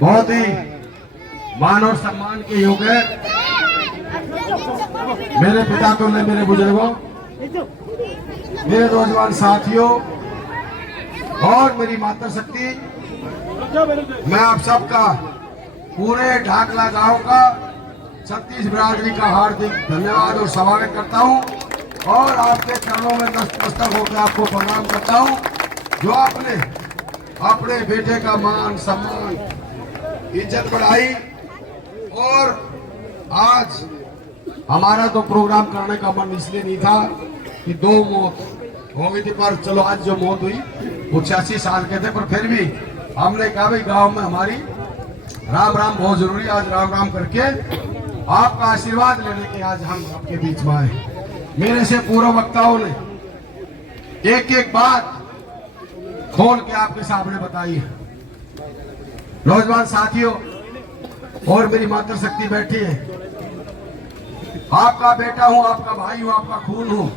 बहुत ही मान और सम्मान के योग्य मेरे पिता तुल्य मेरे बुजुर्गों, मेरे नौजवान साथियों और मेरी माता शक्ति, मैं आप सबका पूरे ढाकला गांव का 36 बिरादरी का हार्दिक धन्यवाद और स्वागत करता हूं और आपके चरणों में नतमस्तक होकर आपको प्रणाम करता हूं, जो आपने अपने बेटे का मान सम्मान इज्जत बढ़ाई। और आज हमारा तो प्रोग्राम करने का मन इसलिए नहीं था कि 2 मौत हो गई थी, पर चलो आज जो मौत हुई वो 86 साल के थे, पर फिर भी हमने कहा भाई गांव में हमारी राम राम बहुत जरूरी है। आज राम राम करके आपका आशीर्वाद लेने के आज हम आपके बीच में आए। मेरे से पूर्व वक्ताओं ने एक एक बात खोल के आपके सामने बताई है। नौजवान साथियों और मेरी माता शक्ति बैठी है, आपका बेटा हूं, आपका भाई हूं, आपका खून हूं।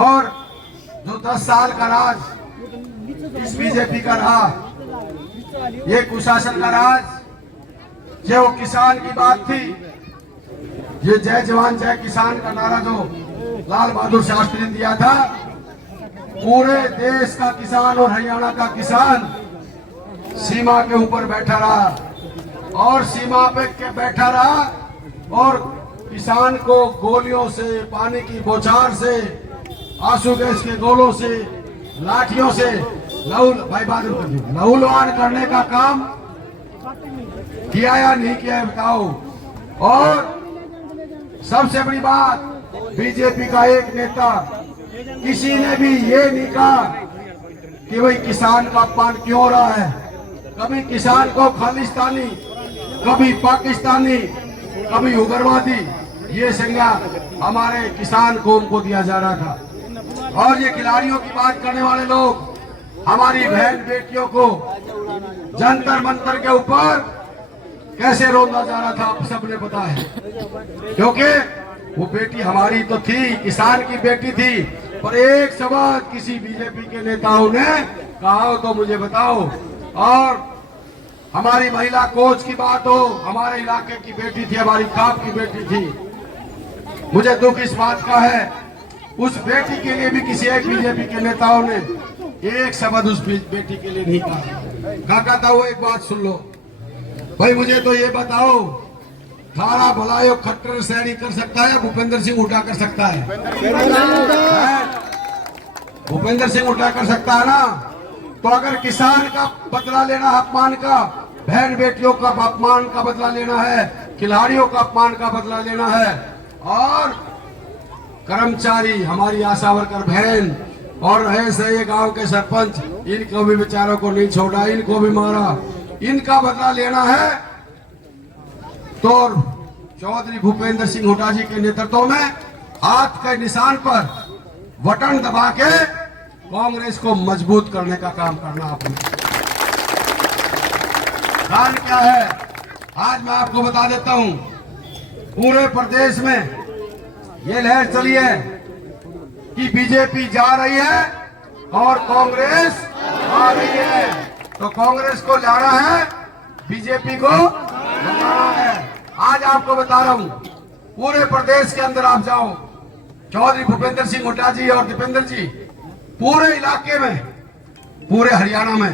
और जो 10 साल का राज इस बीजेपी का रहा, ये कुशासन का राज, ये वो किसान की बात थी, ये जय जवान जय किसान का नारा जो लाल बहादुर शास्त्री ने दिया था, पूरे देश का किसान और हरियाणा का किसान सीमा के ऊपर बैठा रहा और सीमा पे बैठा रहा और किसान को गोलियों से, पानी की बौछार से, आंसू गैस के गोलों से, लाठियों से लहूलुहान करने का काम किया या नहीं किया है बताओ। और सबसे बड़ी बात, बीजेपी का एक नेता किसी ने भी ये नहीं कहा कि भाई किसान का अपमान क्यों हो रहा है। कभी किसान को खालिस्तानी, कभी पाकिस्तानी, कभी उग्रवादी, ये संज्ञा हमारे किसान कौम को दिया जा रहा था। और ये खिलाड़ियों की बात करने वाले लोग हमारी बहन बेटियों को जंतर मंतर के ऊपर कैसे रोंदा जा रहा था आप सबने पता है, क्योंकि वो बेटी हमारी तो थी, किसान की बेटी थी, पर एक शब्द किसी बीजेपी के नेताओं ने कहा तो मुझे बताओ। और हमारी महिला कोच की बात हो, हमारे इलाके की बेटी थी, हमारी खाप की बेटी थी, मुझे दुख इस बात का है उस बेटी के लिए भी किसी एक बीजेपी के नेताओं ने एक शब्द उस बेटी के लिए नहीं कहा। कहता वो एक बात सुन लो भाई, मुझे तो ये बताओ, थारा भलायो खट्टर सैनी कर सकता है, भूपेंद्र सिंह हुड्डा कर सकता है? भूपेंद्र सिंह हुड्डा कर सकता है ना। तो अगर किसान का बदला लेना, अपमान का, बहन बेटियों का अपमान का बदला लेना है, खिलाड़ियों का अपमान का बदला लेना है, और कर्मचारी हमारी आशा वर्कर बहन और ऐसे ये गांव के सरपंच, इनको भी बेचारों को नहीं छोड़ा, इनको भी मारा, इनका बदला लेना है, तो चौधरी भूपेंद्र सिंह हुड्डा जी के नेतृत्व में हाथ के निशान पर बटन दबा के कांग्रेस को मजबूत करने का काम करना आपने। कारण क्या है आज मैं आपको बता देता हूं, पूरे प्रदेश में ये लहर चली है कि बीजेपी जा रही है और कांग्रेस आ रही है। तो कांग्रेस को लाना है, बीजेपी को लगाना है। आज आपको बता रहा हूं, पूरे प्रदेश के अंदर आप जाओ, चौधरी भूपेंद्र सिंह हुड्डा जी और दीपेंद्र जी, पूरे इलाके में, पूरे हरियाणा में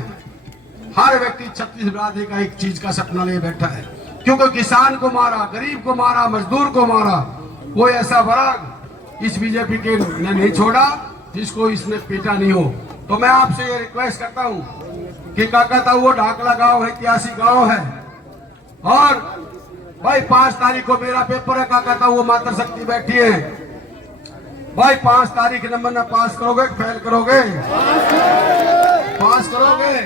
हर व्यक्ति 36 बिरादरी का एक चीज का सपना लिए बैठा है, क्योंकि किसान को मारा, गरीब को मारा, मजदूर को मारा, कोई ऐसा वर्ग इस बीजेपी के ने नहीं छोड़ा जिसको इसने पीटा नहीं हो। तो मैं आपसे ये रिक्वेस्ट करता हूं कि काका वो ढाकला गांव है, 83 गांव है, और भाई 5 तारीख को मेरा पेपर है, काका वो माता शक्ति बैठी है भाई, 5 तारीख नंबर में पास करोगे, फेल करोगे? पास करोगे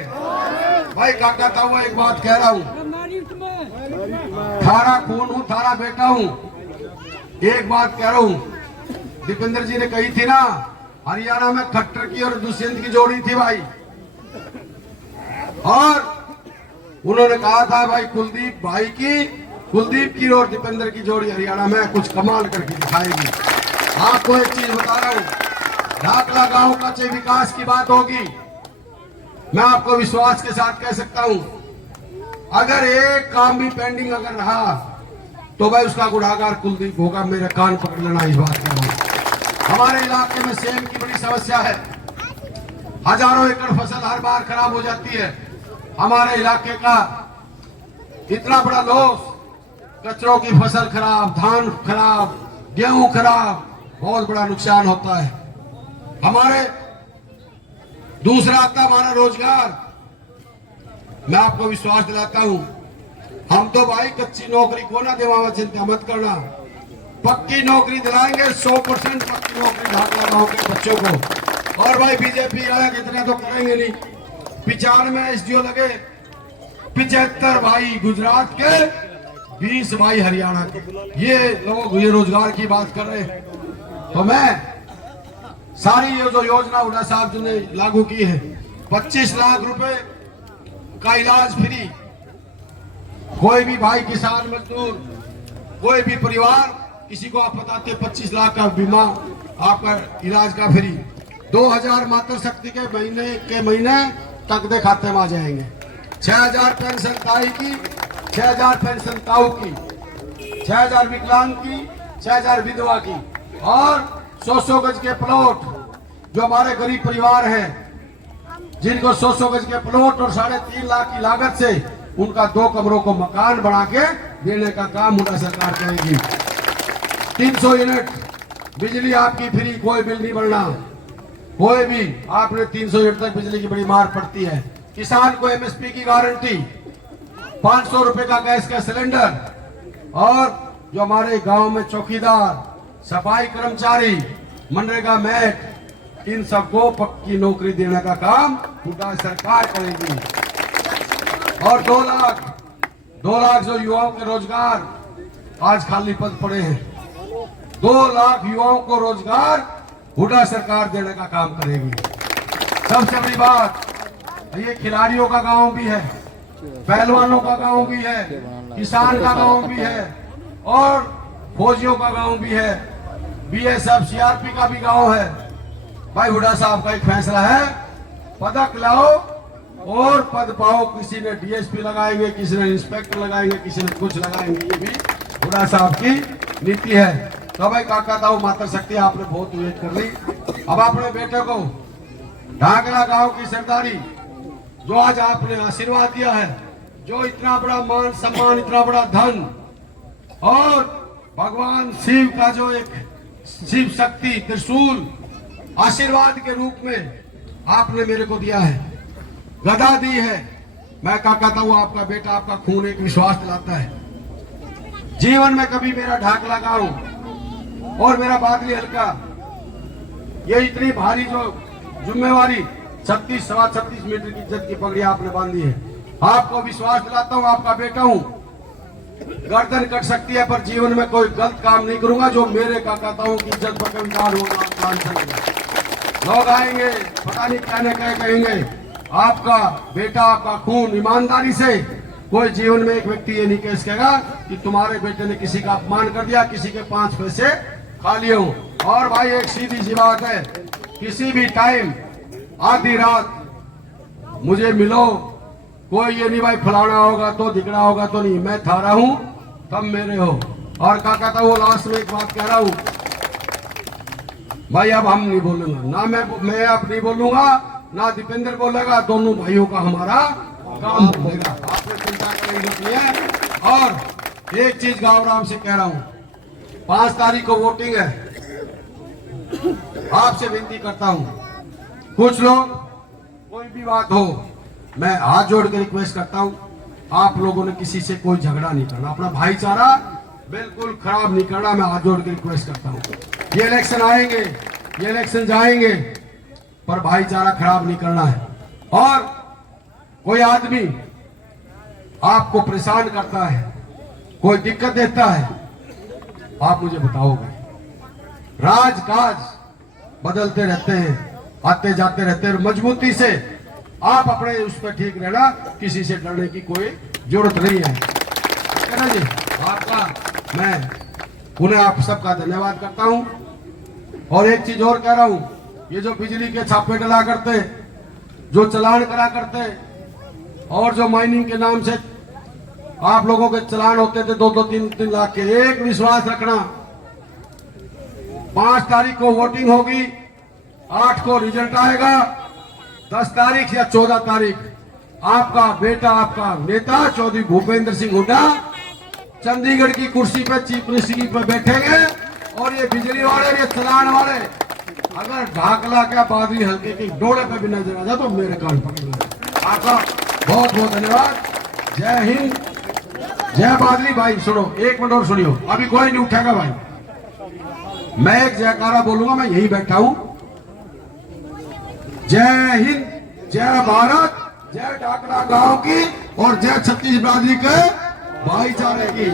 भाई। काका वो एक बात कह रहा हूं, थारा खून हूं, थारा बेटा हूं, एक बात कह रहा हूं, दीपेंद्र जी ने कही थी ना, हरियाणा में खट्टर की और दुष्यंत की जोड़ी थी भाई, और उन्होंने कहा था भाई कुलदीप भाई की, कुलदीप की और दीपेंद्र की जोड़ी हरियाणा में कुछ कमाल करके दिखाएगी। आपको एक चीज बता रहा हूं, ढाकला गांव का चाहे विकास की बात होगी, मैं आपको विश्वास के साथ कह सकता हूं अगर एक काम भी पेंडिंग अगर रहा तो भाई उसका गुनाहगार कुलदीप होगा। मेरे कान पकड़ लेना इस बात का। हमारे इलाके में सेम की बड़ी समस्या है। हजारों एकड़ फसल हर बार खराब हो जाती है। हमारे इलाके का इतना बड़ा लॉस, कचरों की फसल खराब, धान खराब, गेहूं खराब, बहुत बड़ा नुकसान होता है। हमारे दूसरा आता हमारा रोजगार। मैं आपको विश्वास दिलाता हूं, हम तो भाई कच्ची नौकरी को ना दिलावा, चिंता मत करना, पक्की नौकरी दिलाएंगे। 100% पक्की नौकरी ढाका गांव के बच्चों को। और भाई बीजेपी आया कितना तो करेंगे नहीं। 95 एसडीओ लगे, 75 भाई गुजरात के, 20 भाई हरियाणा के। ये लोग ये रोजगार की बात कर रहे हैं। तो मैं सारी ये जो योजना हुड्डा साहब जी ने लागू की है, 25 लाख रुपए का इलाज फ्री। कोई भी भाई, किसान, मजदूर, कोई भी परिवार, किसी को आप बताते 25 लाख का बीमा आपका इलाज का फ्री। 2000 मातृ शक्ति के महीने तक दे खाते में आ जाएंगे। 6000 पेंशन ताई की, 6000 पेंशन ताऊ की, 6000 विकलांग की, 6000 विधवा की। और 100 गज के प्लॉट जो हमारे गरीब परिवार हैं, जिनको 100 गज के प्लॉट और 3.5 लाख की लागत से उनका 2 कमरों को मकान बना के देने का काम हुड्डा सरकार करेगी। 300 यूनिट बिजली आपकी फ्री, कोई बिल नहीं भरना। कोई भी आपने 300 यूनिट तक बिजली की बड़ी मार पड़ती है। किसान को एमएसपी की गारंटी, 500 रुपए का गैस का सिलेंडर। और जो हमारे गांव में चौकीदार, सफाई कर्मचारी, मनरेगा मैट, इन सबको पक्की नौकरी देने का काम हुड्डा सरकार करेगी। और 2 लाख जो युवाओं के रोजगार आज खाली पद पड़े हैं, 2 लाख युवाओं को रोजगार हुड्डा सरकार देने का काम करेगी। सबसे बड़ी बात, ये खिलाड़ियों का गांव भी है, पहलवानों का गांव भी है, किसान का गांव भी है, और फौजियों का गांव भी है, बीएसएफ सीआरपी का भी गांव है। भाई हुड्डा साहब का एक फैसला है, पदक लाओ और पद पाओ। किसी ने डीएसपी लगाएंगे, किसी ने इंस्पेक्टर लगाएंगे, किसी ने कुछ लगाएंगे। ये भी हुड्डा साहब की नीति है। तो भाई काका ताऊ मातृ शक्ति आपने बहुत वेट कर ली। अब अपने बेटे को ढाकला गांव की सरदारी, जो आज आपने आशीर्वाद दिया है, जो इतना बड़ा मान सम्मान, इतना बड़ा धन, और भगवान शिव का जो एक शिव शक्ति त्रिशूल आशीर्वाद के रूप में आपने मेरे को दिया है, गदा दी है। मैं काका ताऊ आपका बेटा, आपका खून एक विश्वास दिलाता है। जीवन में कभी मेरा ढाकला गांव और मेरा बादली हल्का, ये इतनी भारी जो जिम्मेवारी 36 मीटर की इज्जत की पगड़ी आपने बांधी है। आपको विश्वास दिलाता हूँ, आपका बेटा हूँ। गर्दन कट सकती है पर जीवन में कोई गलत काम नहीं करूंगा जो मेरे काका ताऊ की इज्जत पर कंगाल होगा। लोग आएंगे, पता नहीं क्या न क्या कहेंगे। आपका बेटा, आपका खून, ईमानदारी से कोई जीवन में एक व्यक्ति ये नहीं कह सकेगा कि तुम्हारे बेटे ने किसी का अपमान कर दिया, किसी के 5 पैसे खा लिए हो। और भाई एक सीधी सी बात है, किसी भी टाइम आधी रात मुझे मिलो, कोई ये नहीं भाई फलाना होगा तो दिखना होगा तो नहीं, मैं थारा हूं तब मेरे हो। और काका था वो लास्ट में एक बात कह रहा हूं भाई, अब हम नहीं बोलूंगा ना, मैं अब नहीं बोलूंगा ना दीपेंद्र बोलेगा, दोनों भाइयों का हमारा काम होगा। आपने चिंता करने की है। और एक चीज गाँव राम से कह रहा हूं, 5 तारीख को वोटिंग है। आपसे विनती करता हूं, कुछ लोग कोई भी बात हो, मैं हाथ जोड़ के रिक्वेस्ट करता हूं, आप लोगों ने किसी से कोई झगड़ा नहीं करना, अपना भाईचारा बिल्कुल खराब नहीं करना। मैं हाथ जोड़ के रिक्वेस्ट करता हूं। ये इलेक्शन आएंगे, ये इलेक्शन जाएंगे, पर भाईचारा खराब नहीं करना है। और कोई आदमी आपको परेशान करता है, कोई दिक्कत देता है, आप मुझे बताओगे। राजकाज बदलते रहते हैं, आते जाते रहते हैं। मजबूती से आप अपने उस पर ठीक रहना, किसी से डरने की कोई जरूरत नहीं है ना जी। आपका मैं पुनः आप सबका धन्यवाद करता हूं। और एक चीज और कह रहा हूं, ये जो बिजली के छापे डला करते, जो चलान करा करते, और जो माइनिंग के नाम से आप लोगों के चलान होते थे 2-2, 3-3 लाख के। एक विश्वास रखना, 5 तारीख को वोटिंग होगी, 8 को रिजल्ट आएगा, 10 तारीख या 14 तारीख आपका बेटा, आपका नेता चौधरी भूपेंद्र सिंह हुड्डा चंडीगढ़ की कुर्सी पे चीफ मिनिस्टर पे बैठेंगे। और ये बिजली वाले, ये चलान वाले अगर ढाकला क्या बादली हल्के की डोले पे भी नजर आ जाए तो मेरे कान पकड़ लें। आपका बहुत बहुत धन्यवाद। जय हिंद, जय बादली। भाई सुनो, 1 मिनट और सुनियो, अभी कोई नहीं उठेगा भाई, मैं एक जयकारा बोलूंगा, मैं यही बैठा हूं। जय हिंद, जय भारत, जय ढाकला गांव की और जय छत्तीस बादली के भाईचारे की।